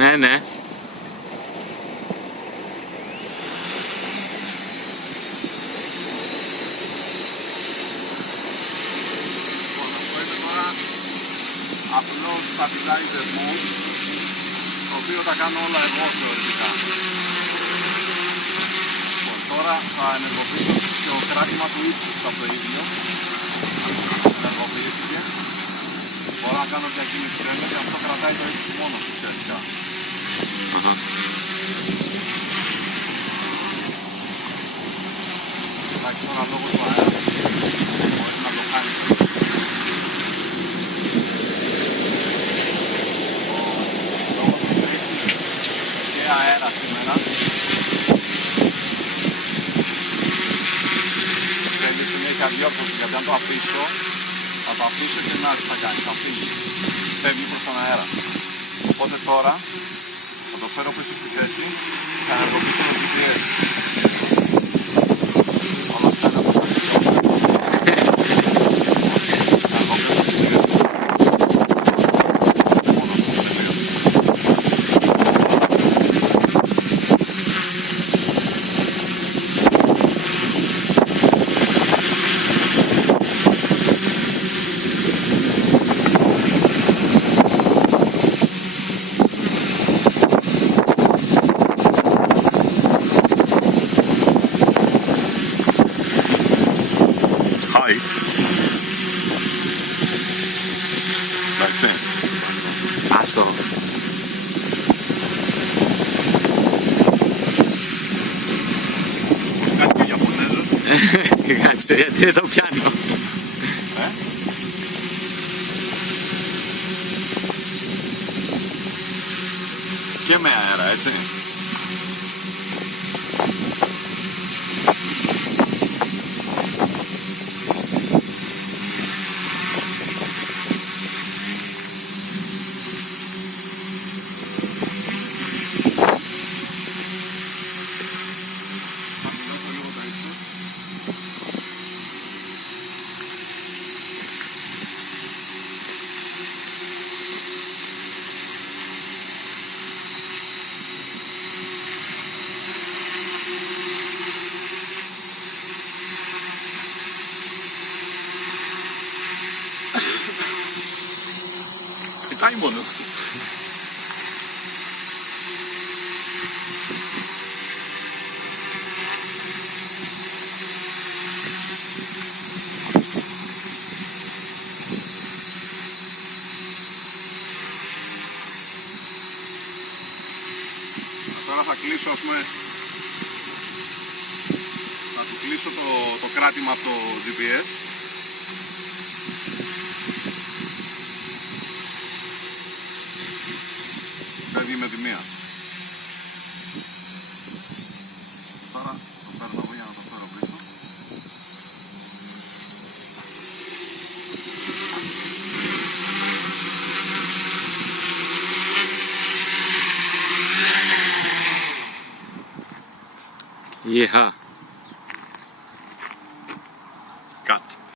Ναι, ναι. Απλό stabilizer μου, το οποίο τα κάνω όλα εγώ θεωρητικά. Τώρα θα ενεργοποιήσω και το κράτημα του ύψους από το ίδιο. Ενεργοποιήθηκε. Μπορώ να κάνω διακίνηση τρένου και αυτό κρατάει το ύψος μόνο ουσιαστικά. Εντάξει, τώρα λόγω του αέρα μπορεί να το κάνει. Και αέρα σήμερα. Θέλει συνέχεια διόρθωση, γιατί αν το αφήσω, θα το αφήσω και να τι θα κάνει, θα φύγει. Φεύγει προς τον αέρα. Οπότε τώρα θα το φέρω πίσω στη θέση και θα ενεργοποιήσω το GPS. Όλα αυτά είναι από το εντάξει. Άστο. Κάτι και Ιαπωνέζος. Κάτσε, γιατί δεν το πιάνω. Και με αέρα, έτσι. Κοιτάει μόνος του. Τώρα θα κλείσω, ας πούμε, θα του κλείσω το κράτημα από το GPS. Φεύγει με τη μία. Τώρα το παίρνω εγώ για να το φέρω πίσω. Γεια.